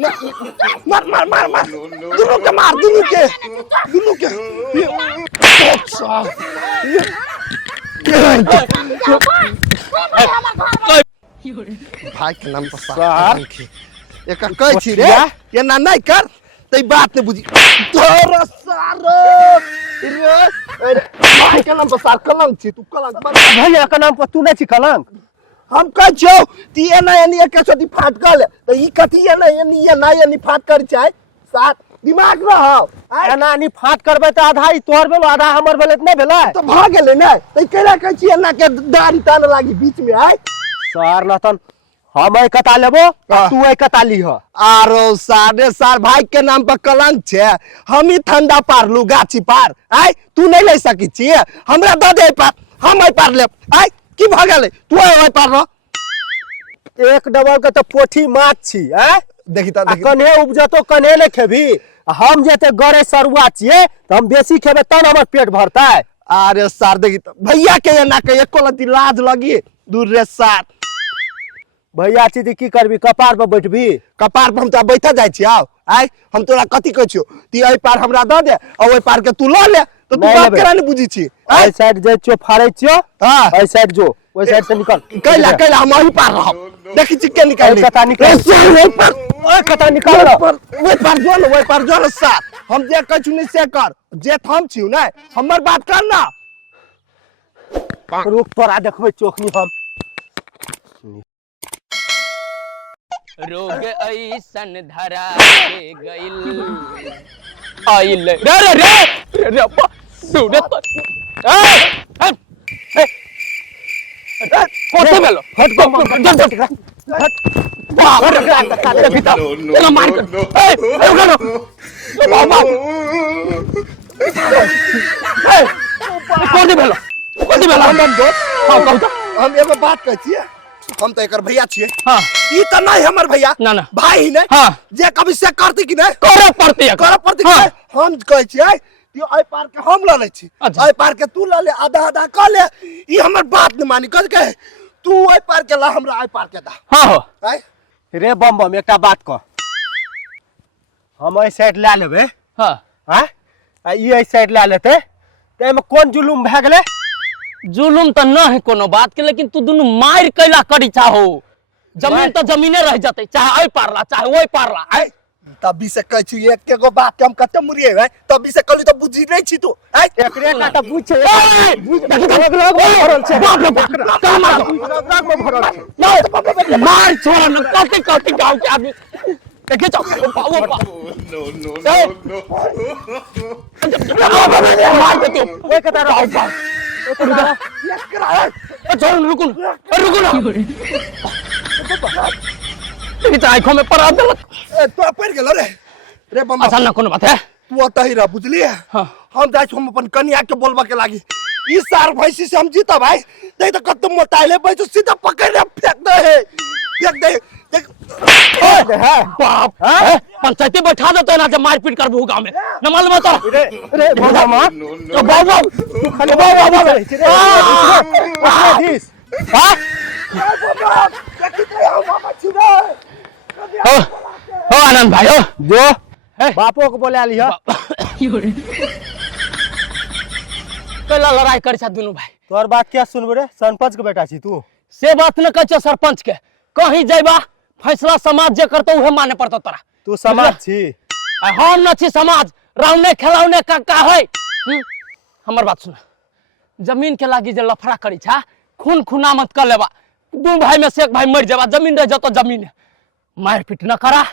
मार मार मार मार दोनों के मार दोनों के भाई के नाम पर सर एक कह छी रे ये ना नहीं कर तई बात ने बुझी तोरा सारो रे भाई के नाम पर सर कलंक छी तू कलंक भैया के नाम पर तू नहीं छी कलंक हम कह छौ ती एना एनी एक छोटी फाट गल त ई कथि एना एनी ये ना एनी फाट कर चाहे साथ दिमाग रहो एना एनी फाट करबे त आधा ई तोहर भेलो आधा हमर भेले त नहीं भेलै तो भ गेलै नै त केला कह छी एना के दाढ़ी तान लागी बीच में आय सर नतन हम ए कता लेबो तू ए कता लीह आरो साढ़े सार भाई के नाम पर कलंक छे हम ही ठंडा पारलू गाछी पार आय तू नहीं ले सकी छी हमरा द दे पार हम ए पार ले आय की भ गेलै तू ए पार र एक डबल के तो पोठी माछ छी हैं देखि त कने उपजतो कने ने खेबी हम जेते गरे सरुआ छिए त हम बेसी खेबे तन हमर पेट भरतै अरे सार देखि त भैया के एना के एको लती लाज लगी दूर रे सार भैया छी की करबी कपार पर बैठबी कपार पर हम त बैठा जाय छी आओ आय हम तोरा कथि कह छियो ती ए पार हमरा द दे और ओइ पार के तू ल ले तो तू बात करा नहीं बुझी छी आई साइड जे छो फाड़े छियो हां आई साइड जो ओइ साइड से निकल कैला हम वही पार रह देखि छी के निकाल कता निकाल ओइ पार ओए कता निकाल ओइ पार जो सार हम जे कह छु नहीं से कर जे थम छी नै हमर बात कर ना रुक तोरा देखबे चोखनी हम रोग ऐसन धरा के गइल आइल रे रे रे रे दूरे तो कोते मेलो हट को जल्दी हट बाप रे काटे भीतर चला मार कर ए रुको बाबा ए कोते मेलो हम दोस्त हां कहू तो हम एगो बात कह छी हम तो एकर भैया छिए हां ई त नहीं हमर भैया ना ना भाई ने हां जे कभी से करती कि नहीं करे पड़ती हाँ। हम कह छी यो आई पार के हम ल ले छी आई पार के तू ल ले आधा आधा क ले ई हमर बात न मानी कह के तू आई पार के ला हमरा आई पार के दा हां हो आय रे बम बम एकटा बात कह हम ए साइड ला लेबे हां हैं आ ई ए साइड ला लेते ते में कोन जुलुम भ गेले जुलुम तो न है कोनो बात के लेकिन तू दोनों मार कैला करी चाहो जमीन तो जमीने रह जाते चाहे ओइ पारला चाहे ओइ पारला आय तभी से कह छी एक के गो बात के हम कते मुरिए है तभी से कहली तो बुझी नहीं छी तू आय एकरे काटा पूछे मार छोड़ न कते कते गांव के आदमी देखे जाओ पाओ मार दे तू ओए कता रहो छोड़ रुको ना तेरी आंखों में पड़ा दे तो पड़ गेल रे बम्बा अच्छा ना कोनो बात है तू तही रह बुझली हां हम जाय हम अपन कन्या के बोलबा के लागी ई सार भैंसी से हम जीता भाई नहीं तो कत मोटाइले भाई तो सीधा पकड़ ले फेंक दे देख बाप पंचायती बैठा देते ना जब मारपीट करबू गांव में न मालूम तो रे बाबा मां तो बाबा तू खाली बाबा हां हो आनंद भाई हो जो बापो को बोले लिया कला लड़ाई कर छ दोनों भाई तोर बात क्या सुनबे रे सरपंच के बेटा छी तू से बात न कह सरपंच के कहीं जाइबा फैसला समाज जे करतो उहे माने पड़तो तोरा तू समाज छी हम न छी समाज रावने खिलावने का है हमर बात सुन जमीन के लागी जे लफड़ा करी छा खून खुना मत कर लेबा दू भाई में से एक भाई मर जाबा जमीन रह जतो जमीन मारपीट न करा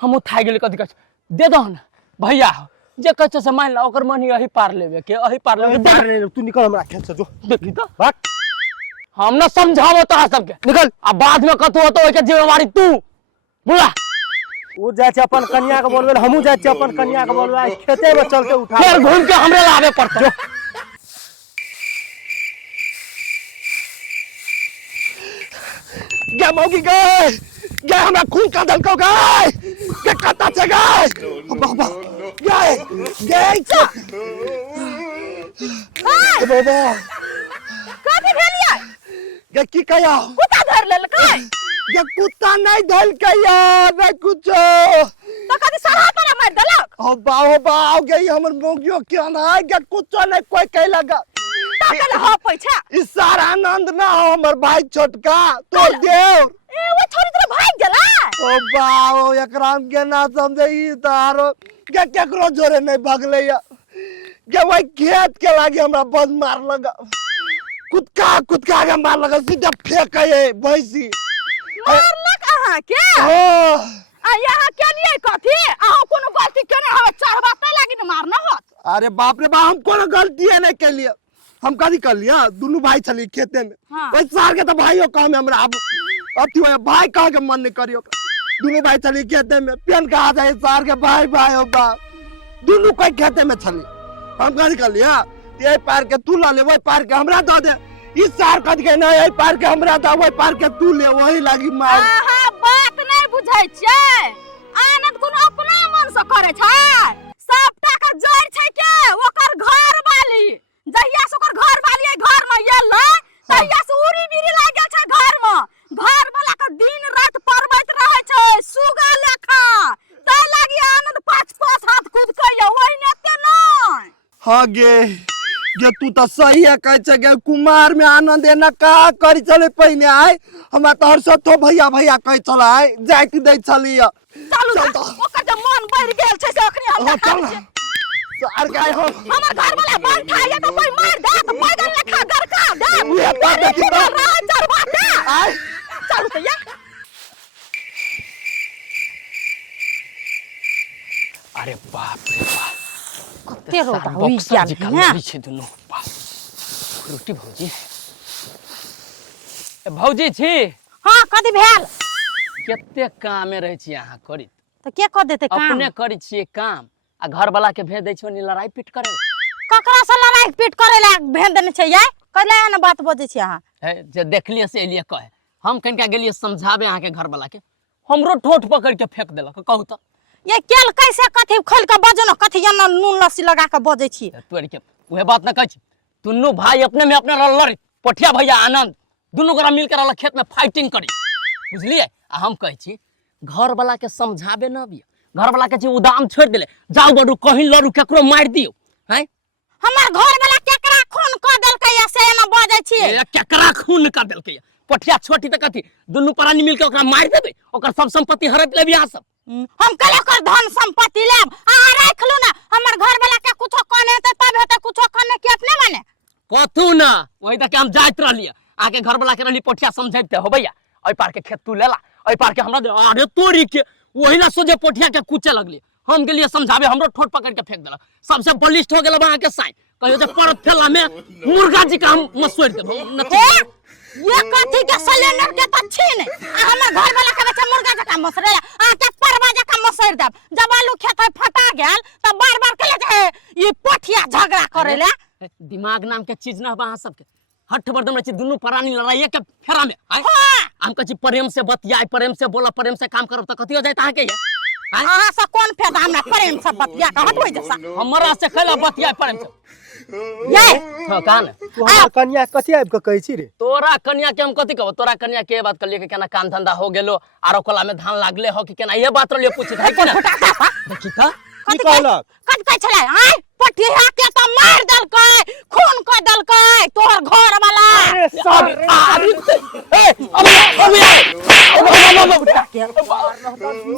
हम उठा गेल कथि कह दे दो न भैया जे कह से मान ला ओकर मनी अही पार लेबे के अही पार लेबे तू निकल हमरा खेत से जो देखी तो भाग हम न समझावो तोरा सबके निकल अब बाद में कथु होतो ओके जिम्मेवारी तू बुला उ जाय छै अपन कन्या के बोलबे हमहू जाय छै अपन कन्या के बोलबे खेते में चल के उठा फिर घूम के हमरे लावे पड़तो गे मौगी गे हमरा खून का दलको गे कता छे बाबा गे बाबा कथि भेलियै गे की कहिया कुत्ता धर लेल काय ये कुत्ता नहीं धल के यार नहीं कुछ तो कदी सराह पर मार देलक हो बा गई हमर मोगियो क्या ना ये कुछ नहीं कोई कह लगा ताकल हो पैसा इस सारा आनंद ना हो हमर भाई छोटका तो देव ए वो छोरी तेरे भाग गेला ओ बाओ एकराम के ना समझे ई तारो के केकरो जोरे नहीं भागले या के भाई खेत के लागे हमरा बस मार लगा कुदका के मार लगा सीधा फेंक है भैंसी मारलक अहाँ के ओ आ यहाँ के लिए कथी अहाँ कोनो गलती करे हवे चढ़बाते लागी न मारना होत अरे बाप रे बाप हम कोनो गलती है नहीं कर लिया हम कभी कर लिया दोनों भाई चली खेते में हाँ। वही सार के तो भाइयों काम है हमरा अब थी भाई कहा के मन नहीं करियो दोनों भाई चली खेते में पेन कहा जाए सार के भाई भाई हो बा दोनों कोई खेते में चली हम कभी कर लिया ये पार के तू ला ले वही पार के हमरा दे दे इस सार कद के ना यही पार के हमरा दा वही पार के तू ले वही लागी मार आहा बात नहीं बुझै छै आनंद कोनो अपना मन से करे छै सबटा के जड़ छै के ओकर घर वाली जहिया से ओकर घर वाली घर में एलै तहिया से उरी बिरी लाग गेल छै घर वाला के दिन रात परबैत रहै छै सुगा लेखा तै लागी आनंद पाँच हाथ कूद के ओहि नेते नहीं हाँ गे तू तो सही है कह गे कुमार में आनंद एना का करी चले पहिने आए हमरा तोहर सतो भैया कह चला आए जाइत दे चली चलू चल ना, तो। ओकर जे मन बढ़ गेल छै से अखनी हम हाँ, देखा चल छियै। सार गाय हो हमर घर वाला बन खाइए तो कोई मार दे तो पैदल लेखा गरका दे उहे बात देखी तो। चरवाते आए चलू तो ये अरे बाप रे बाप कते रोदा होई बक्सा जी क्या का है लड़ी छै दुनू बाप रोटी भौजी ए भौजी छी हां कथि भेल कते कामे रहै छी अहाँ करी तो के क देते काम अपने करी छियै काम आ घर वाला के भेज दै छियो नि लड़ाई पीट करे ककरा से लड़ाई पीट करे ला भेज देने छै ये कहले न बात बजै छी अहाँ है जे देखलिए से एलिए कहे हम कनिका गेलिए समझाबे अहाँ के घर वाला के हमरो ठोठ पकड़ के फेंक देलक कहू तो ये केल कैसे कथि खोल के बजो न कथि एना नून लस्सी लगा के बजै छी तोरी के उहे बात न कहै छी दुनू भाई अपने में अपने लड़ी पठिया भैया आनंद दुनू गोरा मिल के खेत में फाइटिंग करी बुझलिए आ हम कहै छी घर वाला के समझाबे न बिया घर वाला के उदाम छोड़ देले जाओ बड़ू कहीं लड़ू केकरो मार दियो हैं हमर घर वाला केकरा खून क देलकै या से एना बजै छी ए केकरा खून कर देलकै पठिया छोटी त कथी दुनू प्राणी मिल के ओकरा मार देबे ओकर सब संपत्ति हड़प लेबे आ सब हम कले कर धन संपत्ति लेब अहाँ राख लो ना हमर घर वाला के कुछो कने त तब हेते कुछो कने के अपने माने कथू ना वही तक हम जाइत रहलिए आके घर वाला के रहली पठिया समझाइते हो भैया ओइ पार के खेत तू लेला ओइ पार के हमरा दे अरे तोरी के वही ना सोचे पठिया के कुचे लगली हम के लिए समझाबे हमरो ठोट पकड़ के फेंक देला सबसे बलिष्ठ हो गेल वहां के साई कहियो जे पर फेला में मुर्गा जी का हम मसोड़ देब नथी ये कथि के सिलेंडर के त छी नै आ हमर घर वाला के बच्चा मुर्गा जका मसरेला आ के परवा जका मसर देब जब आलू खेत फटा गेल त बार-बार कले जे ई पठिया झगड़ा करेला दिमाग नाम के चीज ना वहां सबके हट बर्दम रची दुनू प्राणी लड़ाई के फेरा में है हम कछि प्रेम से बतियाई प्रेम से बोला प्रेम से काम करब त कथि हो जाय ताहा के अहाँ से कोन फायदा हमरा प्रेम से बतिया के हटबै जैसा हमरा से कैला बतियाई प्रेम से ये हां कान तोहर कन्या कथि आबि के कहै छी रे तोरा कन्या के हम कथि कहब तोरा कन्या के बात कर लिए कि केना काम धंधा हो गेलो आरो कला में धान लागले हो कि केना ये बात रलिए पूछित है कि ना देखि त की कहलक कथि कहै छलै आय पठिया के त मार देलकै खून क देलकै तोहर घर वाला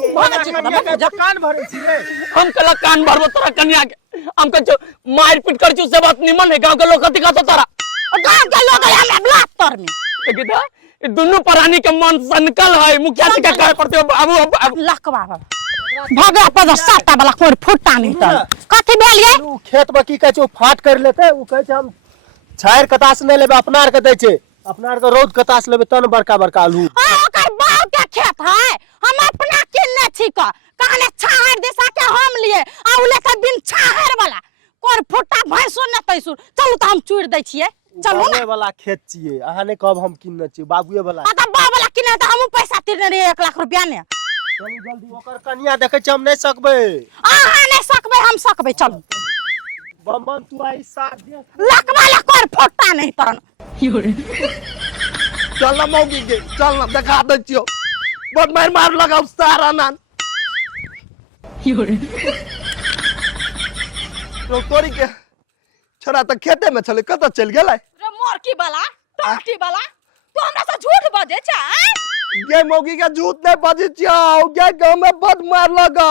कान भरै छी रे हम कला कान भरबो तोरा कन्या के हम कह मार पीट कर से बात निमन है गांव के लोग कथि कहतो तोरा गांव के लोग हमरा ब्लास्टर में देखि त ई दुनू प्राणी के मन सनकल है मुखिया जी के कहे पड़ते बाबू लकवा भगा पर साटा वाला कोर फुटा नहीं त कथि भेल ये उ खेत में की कहै छै फाट कर लेते उ कहै छै हम छायर कतास नै लेबे अपनार के दै छै अपनार के रौद कतास लेबे तन बड़का बड़का आलू ओकर बाप के खेत है हम अपना किन्ने छी का कहने छाहर दिशा के हम लिए आ उले के बिन छाहर वाला कोर फुटा भैंसो न तैसुर चलू त हम चूड़ दै छियै चलू ना बाबुए वाला खेत छियै अहाँ नै कहब हम किन्ने छी बाबुए वाला आ त बाप वाला किन्ने त हम पैसा तिरने रे 1 लाख रुपया ने चलू जल्दी ओकर कन्या देखै छी हम नै सकबै अहाँ नै सकबै हम सकबै चलू बम बम तू आई साथ दे लकवा ला कोर फुटा नहीं तन चल ना मौगी के चल ना देखा दे छियो बहुत मार लगा सारा नान तोरी के छोरा तो खेते में चले कत चल गेलै रे मोरकी वाला टोटी वाला तू हमरा से झूठ बजे छ गे मौगी के झूठ नहीं बजे छियौ गे गांव में बहुत मार लगा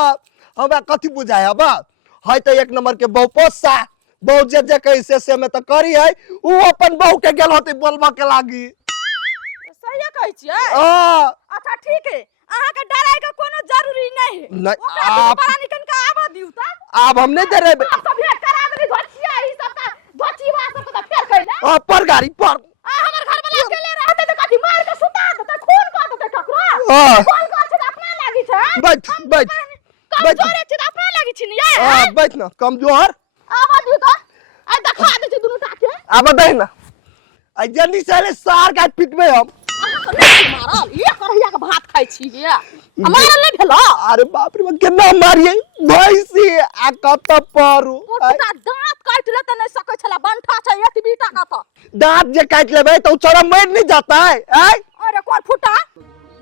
हमरा कथि बुझाय अब है त एक नंबर के बहु पोसा बहु जे कैसे से में त करी है उ अपन बहू के गेल होते बोलबा के लागी सही कहै छियै हां अच्छा ठीक है अहाँ के डराय के कोनो जरूरी नहीं है नहीं आप बड़ा निकन का आवा दिउ त अब हम नहीं डरे सब भेट करा देनी घोचिया ई सब का घोचीवा सब का फेर कइले पर गाड़ी पर हमर घर वाला अकेले रहते त कथि मार के सुता देते खून कर देते ठकुरा हां कौन कर छ अपना लागी छ बैठ कमजोर छ अपना लागी छी ने हां बैठ ना कमजोर आवा दिउ त आ देखा दे छी दुनु टाके अब दे ना आ जल्दी से सार का पीट में हम मारल ये करहिया के भात खाइ छी ये मारल नहीं भेलो अरे बाप रे केना मारिए भैंसी आ कत परू ओटा दांत काट ले त नहीं सकै छला बंठा छ एतबी टा का त दांत जे काट लेबे तो चोरा मर नहीं जाता है अरे कोन फुटा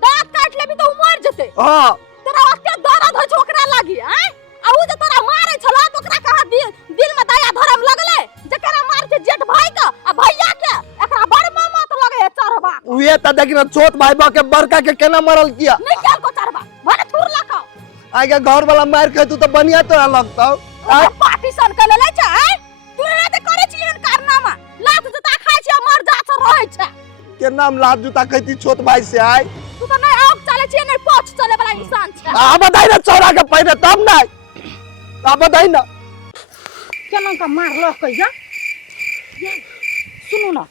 दांत काट लेबी तो मर जते हां तेरा ओते दर्द हो छोकरा लागी हैं आ उ जे तोरा मारे छला तो ओकरा कहा दिल में दया धर्म लगले जकरा मार के जेठ भाई का आ भैया के एकरा बड़ मामा तो लगे है चरबा उहे त देखिन छोट भाई बा के बड़का के केना मरल किया नहीं क्या को चरबा भले थुर लका आगे घर वाला मार के तू तो बढ़िया तो लगता पार्टीशन कर ले छ तू ना ते करे छी एहन कारनामा लात जता खाय छी मर जा छ रहै छ के नाम लात जूता कहती छोट भाई से आय तू तो नहीं आग चले छी नहीं पछ चले वाला इंसान छ आ बताई ना चोरा के पहले तब ना आ बताई ना केना का मार लो कहिया सुनो ना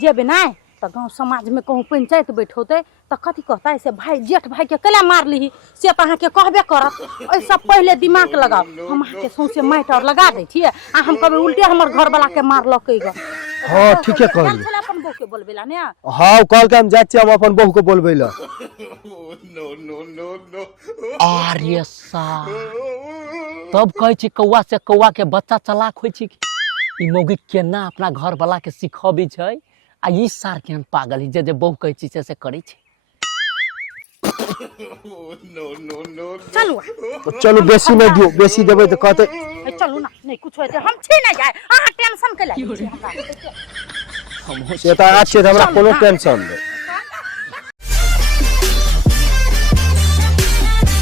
जेबे नहीं तो गांव समाज में कहूं पंचायत बैठोते तो कथि कहता है से भाई जेठ भाई के कला मार ली से तो के कहबे करत ऐसा पहले दिमाग लगाओ हम के सौसे माइट और लगा दे छी आ हम कबे उल्टे हमर घर वाला के मार लकै ग हां ठीके कहली चल अपन बहू के बोलबेला ने हां कल के हम जाय छी हम अपन बहू के बोलबेला आर्य सा तब कहै छी कौआ से कौआ के बच्चा चलाक होय छी ई मौगी केना अपना घर वाला के सिखबी छै आ ई सार केहन पागल ही जे बहू कहै छी से करै छै चलू तो चलो बेसी नहीं दियो बेसी देबे तो कहते चलू ना नहीं कुछ होते हम छी नहीं जाए अहाँ टेंशन के ले हमरा से त आज से हमरा कोनो टेंशन नहीं